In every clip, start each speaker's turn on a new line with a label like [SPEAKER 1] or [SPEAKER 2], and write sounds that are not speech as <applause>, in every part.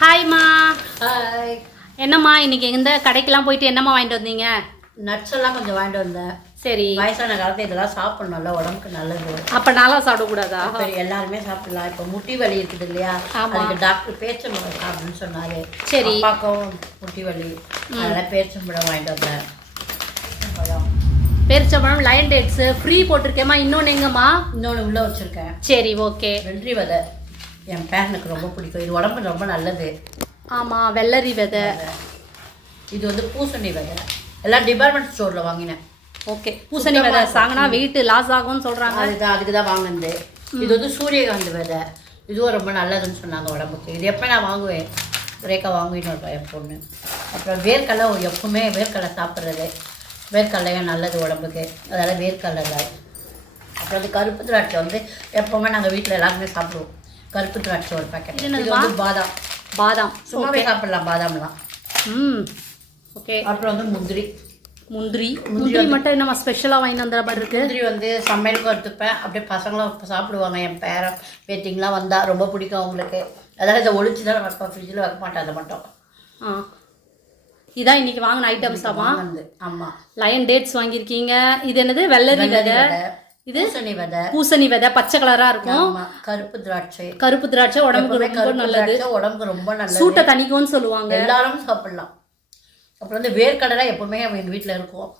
[SPEAKER 1] ஹாய்மா
[SPEAKER 2] hi
[SPEAKER 1] என்னம்மா இன்னைக்கு எந்த கடைக்கெல்லாம் போயிட்டு என்னம்மா வாங்கிட்டு வந்தீங்க?
[SPEAKER 2] நட்ஸ் எல்லாம் கொஞ்சம் வாங்கிட்டு வந்தேன்.
[SPEAKER 1] சரி.
[SPEAKER 2] வயசான காலத்துல இதெல்லாம் சாப்பிடணும்ல உடம்புக்கு நல்லது.
[SPEAKER 1] அப்ப நாளா சாப்பிடக்கூடாதா?
[SPEAKER 2] சரி எல்லாருமே சாப்பிடலாம். இப்போ முட்டி வலி இருக்குது இல்லையா. அதுக்கு டாக்டர் பேச்சம்பழம் சாப்பிடுன்னு சொன்னாரு.
[SPEAKER 1] சரி.
[SPEAKER 2] அப்பாக்கும் முட்டி வலி. அதனால பேச்சம்பழம் வாங்கிட்டு வந்தேன்.
[SPEAKER 1] பேரிச்சம்பழம் லயன் டேட்ஸ் ஃப்ரீ போட்டிருக்கேம்மா. இன்னொன்று எங்கம்மா?
[SPEAKER 2] இன்னொன்று உள்ள வச்சிருக்கேன்.
[SPEAKER 1] சரி ஓகே
[SPEAKER 2] வெள்ளரி விதை என் பேரனுக்கு ரொம்ப பிடிக்கும். இது உடம்புக்கு ரொம்ப நல்லது.
[SPEAKER 1] ஆமா வெள்ளரி விதை.
[SPEAKER 2] இது வந்து பூசணி விதை. எல்லாம் டிபார்ட்மெண்ட் ஸ்டோர்ல வாங்கினேன்.
[SPEAKER 1] ஓகே. பூசணி விதை சாங்கினா வெயிட் லாஸ் ஆகும்னு சொல்றாங்க.
[SPEAKER 2] அதுதான் அதுக்கு தான் வாங்கினது. இது வந்து சூரியகாந்தி விதை. இதுவும் ரொம்ப நல்லதுன்னு சொன்னாங்க உடம்புக்கு. இது எப்போ நான் வாங்குவேன்? பிரேக்கா வாங்கிட்டு இருப்பேன் என் பொண்ணு. அப்புறம் வேர்க்கடலை எப்பவுமே வேர்க்கடலை சாப்பிட்றது. வேர்க்கடலையும் நல்லது உடம்புக்கு. அதனால் வேர்க்கடலை தான். அப்புறம் வந்து கருப்பு திராட்சை வந்து எப்பவுமே நாங்கள் வீட்டில் எல்லாருமே சாப்பிடுவோம். கருப்பு திராட்சை ஒரு பாக்கெட்
[SPEAKER 1] இது?
[SPEAKER 2] வந்து பாதாம்.
[SPEAKER 1] பாதாம்.
[SPEAKER 2] சும்மாவே சாப்பிடலாம் பாதாம்லாம்.
[SPEAKER 1] ம் ஓகே
[SPEAKER 2] அப்புறம் வந்து முந்திரி.
[SPEAKER 1] முந்திரி. முந்திரி மட்டும் என்னம்மா ஸ்பெஷலாக வாங்கி வந்துற மாதிரி இருக்கு?
[SPEAKER 2] முந்திரி வந்து சமையலுக்கு எடுத்துப்பேன் அப்படியே பசங்களும் சாப்பிடுவாங்க. என் பேரன் பேத்திங்கெலாம் வந்தால் ரொம்ப பிடிக்கும் அவங்களுக்கு. அதாவது இதை ஒளிச்சு தான் வைப்பேன் ஃப்ரிட்ஜில் வைக்க மாட்டேன் அதை மட்டும்.
[SPEAKER 1] ஆ. இதான் இன்னைக்கு வாங்கின ஐட்டம்ஸாமா
[SPEAKER 2] வந்து ஆமாம்
[SPEAKER 1] லயன் டேட்ஸ் வாங்கியிருக்கீங்க. இது என்னது? வெள்ளரி விதை இது
[SPEAKER 2] பூசணி விதை.
[SPEAKER 1] பூசணி விதை பச்சை கலரா இருக்கும்.
[SPEAKER 2] ஆமா கருப்பு திராட்சை.
[SPEAKER 1] கருப்பு திராட்சை உடம்புக்கு ரொம்ப நல்லது.
[SPEAKER 2] உடம்புக்கு ரொம்ப நல்லது.
[SPEAKER 1] சூட்டை தணிக்கும்னு சொல்லுவாங்க.
[SPEAKER 2] எல்லாரும் சாப்பிடலாம். அப்புறம் வந்து வேர்க்கடலை எப்பவுமே எங்கள் வீட்டில் இருக்கும்.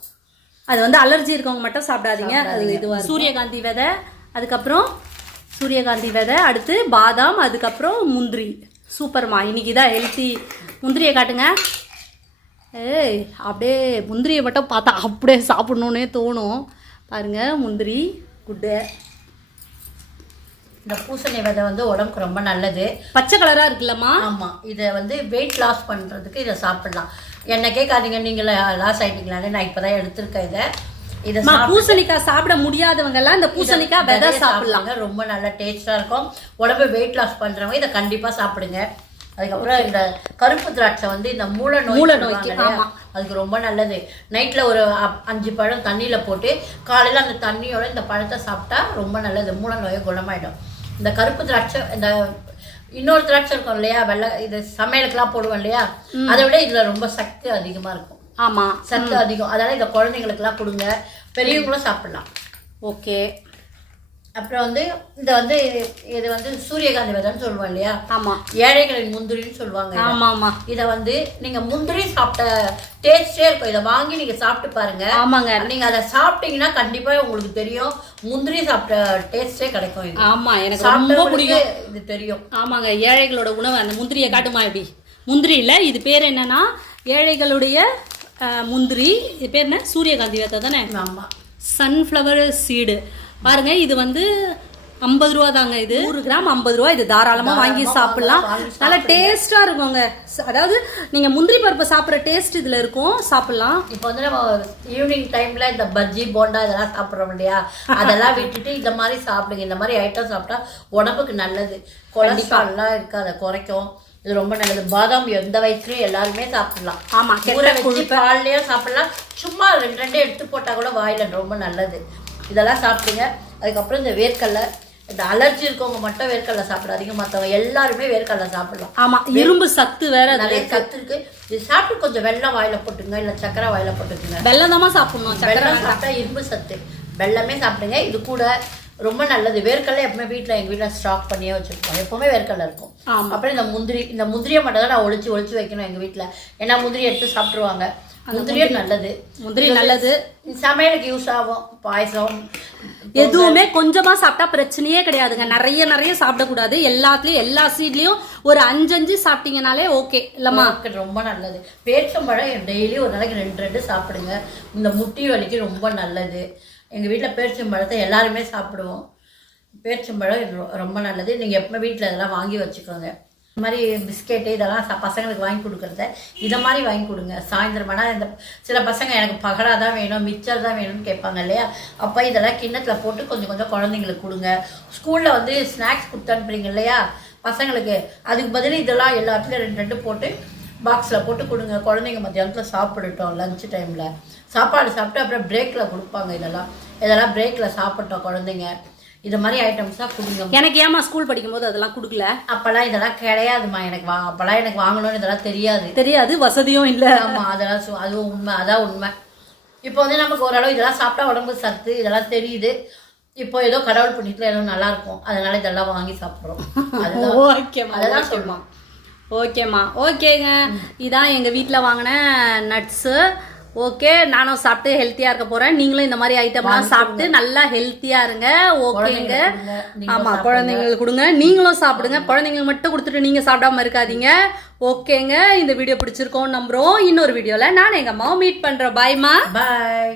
[SPEAKER 1] அது வந்து அலர்ஜி இருக்கவங்க மட்டும் சாப்பிடாதீங்க. அது இதுவா சூரியகாந்தி விதை அதுக்கப்புறம் சூரியகாந்தி விதை அடுத்து பாதாம் அதுக்கப்புறம் முந்திரி. சூப்பர்மா இன்னைக்கு தான் ஹெல்த்தி முந்திரியை காட்டுங்க. ஏய் அப்படியே முந்திரியை மட்டும் பார்த்தா அப்படியே சாப்பிடணுன்னே தோணும். பாருங்க முந்திரி குட்டு
[SPEAKER 2] இந்த பூசணி விதை வந்து உடம்புக்கு ரொம்ப நல்லது.
[SPEAKER 1] பச்சை கலரா இருக்குல்லம்மா?
[SPEAKER 2] ஆமாம் இதை வந்து வெயிட் லாஸ் பண்ணுறதுக்கு இதை சாப்பிடலாம். என்ன கேட்காதீங்க நீங்கள் லாஸ் ஆகிட்டீங்களான்னு நான் இப்போ தான் எடுத்திருக்கேன் இதை. இதை
[SPEAKER 1] பூசணிக்காய் சாப்பிட முடியாதவங்க எல்லாம் இந்த பூசணிக்காய் விதை
[SPEAKER 2] சாப்பிடலாங்க ரொம்ப நல்ல டேஸ்டா இருக்கும். உடம்பு வெயிட் லாஸ் பண்றவங்க இதை கண்டிப்பா சாப்பிடுங்க. அதுக்கப்புறம் இந்த கருப்பு திராட்சை வந்து இந்த மூல நோய் சொல்லுவாங்க
[SPEAKER 1] நோய்க்கு.
[SPEAKER 2] அதுக்கு ரொம்ப நல்லது. நைட்ல ஒரு அஞ்சு பழம் தண்ணியில போட்டு காலையில அந்த தண்ணியோட இந்த பழத்தை சாப்பிட்டா ரொம்ப நல்லது. மூல நோயை குணமாயிடும். இந்த கருப்பு திராட்சை இந்த இன்னொரு திராட்சை இருக்கும் இல்லையா? வெள்ளை இது சமையலுக்குலாம் போடுவோம் இல்லையா? அதை விட இதுல ரொம்ப சக்தி அதிகமா இருக்கும்.
[SPEAKER 1] ஆமா.
[SPEAKER 2] சத்து அதிகம். அதனால இந்த குழந்தைங்களுக்குலாம் கொடுங்க. பெரியவங்களும் சாப்பிடலாம்.
[SPEAKER 1] ஓகே.
[SPEAKER 2] அப்புறம் வந்து இந்த வந்து இது வந்து சூரியகாந்தி விதைன்னு சொல்லுவோம் இல்லையா?
[SPEAKER 1] ஆமா.
[SPEAKER 2] ஏழைகளின் முந்திரின்னு சொல்லுவாங்க.
[SPEAKER 1] ஆமா ஆமா.
[SPEAKER 2] இதை வந்து நீங்க முந்திரி சாப்பிட்ட டேஸ்டே இருக்கும். இதை வாங்கி நீங்க சாப்பிட்டு பாருங்க.
[SPEAKER 1] ஆமாங்க.
[SPEAKER 2] நீங்க அதை சாப்பிட்டீங்கன்னா கண்டிப்பா உங்களுக்கு தெரியும். முந்திரி சாப்பிட்ட டேஸ்டே கிடைக்கும்
[SPEAKER 1] ஆமா எனக்கு ரொம்ப பிடிக்கும்.
[SPEAKER 2] இது தெரியும்.
[SPEAKER 1] ஆமாங்க ஏழைகளோட உணவு அந்த முந்திரியை காட்டுமா எப்படி? முந்திரி இல்லை இது பேர் என்னன்னா ஏழைகளுடைய முந்திரி. இது பேர் என்ன? சூரியகாந்தி விதை தானே?
[SPEAKER 2] ஆமா.
[SPEAKER 1] Sunflower seed. பாருங்க இது வந்து ஐம்பது ரூபா தாங்க இது. நூறு கிராம் ஐம்பது ரூபா. இது தாராளமா வாங்கி சாப்பிடலாம். நல்லா டேஸ்டா இருக்குங்க. அதாவது நீங்க முந்திரி பருப்பு சாப்பிட்ற டேஸ்ட் இதுல இருக்கும். சாப்பிடலாம்.
[SPEAKER 2] இப்போ வந்து நம்ம ஈவினிங் டைம்ல இந்த பஜ்ஜி போண்டா இதெல்லாம் சாப்பிட்றோம் இல்லையா? அதெல்லாம் விட்டுட்டு இந்த மாதிரி சாப்பிடுங்க. இந்த மாதிரி ஐட்டம் சாப்பிட்டா உடம்புக்கு நல்லது. கொலஸ்ட்ரால்லாம் இருக்கு அதை குறைக்கும். இது ரொம்ப நல்லது. பாதாம் எந்த வயசுலயும் எல்லாருமே சாப்பிடலாம்.
[SPEAKER 1] ஆமா
[SPEAKER 2] ஊற
[SPEAKER 1] கெட்ட
[SPEAKER 2] வச்சு பால்லையும் சாப்பிடலாம். சும்மா ரெண்டு ரெண்டு எடுத்து போட்டா கூட வாயில ரொம்ப நல்லது. இதெல்லாம் சாப்பிடுங்க. அதுக்கப்புறம் இந்த வேர்க்கடலை இந்த அலர்ஜி இருக்கவங்க மட்டும் வேர்க்கடலை சாப்பிடாதீங்க மற்றவங்க எல்லாருமே வேர்க்கடலை சாப்பிடலாம்.
[SPEAKER 1] ஆமா இரும்பு சத்து வேற
[SPEAKER 2] நிறைய சத்து இருக்கு. இது சாப்பிட்டு கொஞ்சம் வெள்ளம் வாயில போட்டுங்க இல்ல சக்கரை வாயில போட்டுக்குங்க.
[SPEAKER 1] வெள்ளம் தாமா சாப்பிடணும்
[SPEAKER 2] வெள்ளம் சாப்பிட்டா இரும்பு சத்து. வெள்ளமே சாப்பிடுங்க. இது கூட ரொம்ப நல்லது. வேர்க்கடலை எப்பவுமே வீட்டில் எங்கள் வீட்டில் ஸ்டாக் பண்ணியே வச்சுருப்போம். எப்பவுமே வேர்க்கடலை இருக்கும். அப்புறம் இந்த முந்திரி இந்த முந்திரியை மட்டும் தான் நான் ஒளிச்சு ஒளிச்சு வைக்கணும் எங்கள் வீட்டில் ஏன்னா முந்திரி எடுத்து சாப்பிட்ருவாங்க முந்திரியும் நல்லது.
[SPEAKER 1] முந்திரி நல்லது.
[SPEAKER 2] சமையலுக்கு யூஸ் ஆகும். பாயசம்.
[SPEAKER 1] எதுவுமே கொஞ்சமா சாப்பிட்டா பிரச்சனையே கிடையாதுங்க. நிறைய நிறைய சாப்பிடக்கூடாது. எல்லாத்துலயும் எல்லா சீட்லயும் ஒரு அஞ்சு அஞ்சு சாப்பிட்டீங்கனாலே ஓகே இல்லம்மா?
[SPEAKER 2] ரொம்ப நல்லது. பேரிச்சம்பழம் டெய்லி ஒரு நாளைக்கு ரெண்டு ரெண்டு சாப்பிடுங்க. இந்த முட்டி வலிக்கு ரொம்ப நல்லது. எங்கள் வீட்டில் பேரிச்சம்பழத்தை எல்லாருமே சாப்பிடுவோம். பேரிச்சம்பழம் ரொம்ப நல்லது. நீங்கள் எப்பவுமே வீட்டில் இதெல்லாம் வாங்கி வச்சுக்கோங்க. இந்த மாதிரி பிஸ்கெட்டு இதெல்லாம் ச- பசங்களுக்கு வாங்கி கொடுக்குறத இதை மாதிரி வாங்கி கொடுங்க. சாயந்தரமானா ஆனால் இந்த சில பசங்க எனக்கு பகடா தான் வேணும் மிச்சர் தான் வேணும்னு கேட்பாங்க இல்லையா? அப்போ இதெல்லாம் கிண்ணத்தில் போட்டு கொஞ்சம் கொஞ்சம் குழந்தைங்களுக்கு கொடுங்க. ஸ்கூலில் வந்து ஸ்நாக்ஸ் கொடுத்து அனுப்புறீங்க இல்லையா? பசங்களுக்கு அதுக்கு பதில் இதெல்லாம் எல்லாத்துலேயும் ரெண்டு ரெண்டு போட்டு பாக்ஸில் போட்டு கொடுங்க. குழந்தைங்க மத்தியானத்தில் சாப்பிடட்டும் லஞ்ச் டைமில் சாப்பாடு சாப்பிட்டு அப்புறம் பிரேக்கில் கொடுப்பாங்க இதெல்லாம். இதெல்லாம் பிரேக்கில் சாப்பிட்டோம் குழந்தைங்க. இது மாதிரி ஐட்டம்ஸாக கொடுங்க.
[SPEAKER 1] எனக்கு ஏமா ஸ்கூல் படிக்கும்போது அதெல்லாம் கொடுக்கல?
[SPEAKER 2] அப்போல்லாம் இதெல்லாம் கிடையாதும்மா. எனக்கு வா அப்போல்லாம் எனக்கு வாங்கணும்னு இதெல்லாம் தெரியாது.
[SPEAKER 1] தெரியாது வசதியும் இல்ல.
[SPEAKER 2] ஆமா அதெல்லாம் சு- அதுவும் உண்மை அதான் உண்மை. இப்போ வந்து நமக்கு ஓரளவு இதெல்லாம் சாப்பிட்டா உடம்பு சத்து இதெல்லாம் தெரியுது. இப்போ ஏதோ கடவுள் புண்ணியத்தில் ஏதோ நல்லா இருக்கும். அதனால இதெல்லாம் வாங்கி சாப்பிட்றோம்.
[SPEAKER 1] ஓகேம்மா <laughs>
[SPEAKER 2] அதெல்லாம் சொல்லுவோம்
[SPEAKER 1] ஓகேம்மா ஓகேங்க இதான் எங்கள் வீட்டில் வாங்கின நட்ஸு ஓகே நானும் சாப்பிட்டு ஹெல்த்தியாக இருக்க போகிறேன் நீங்களும் இந்த மாதிரி ஐட்டம்லாம் சாப்பிட்டு நல்லா ஹெல்த்தியாக இருங்க. ஓகேங்க. ஆமாம் குழந்தைங்களுக்கு கொடுங்க. நீங்களும் சாப்பிடுங்க. குழந்தைங்களுக்கு மட்டும் கொடுத்துட்டு நீங்கள் சாப்பிடாம இருக்காதீங்க. ஓகேங்க. இந்த வீடியோ பிடிச்சிருக்கோம் நம்புகிறோம் இன்னொரு வீடியோவில் நான் எங்கள் அம்மாவை மீட் பண்ணுறேன் பாய்மா
[SPEAKER 2] பாய்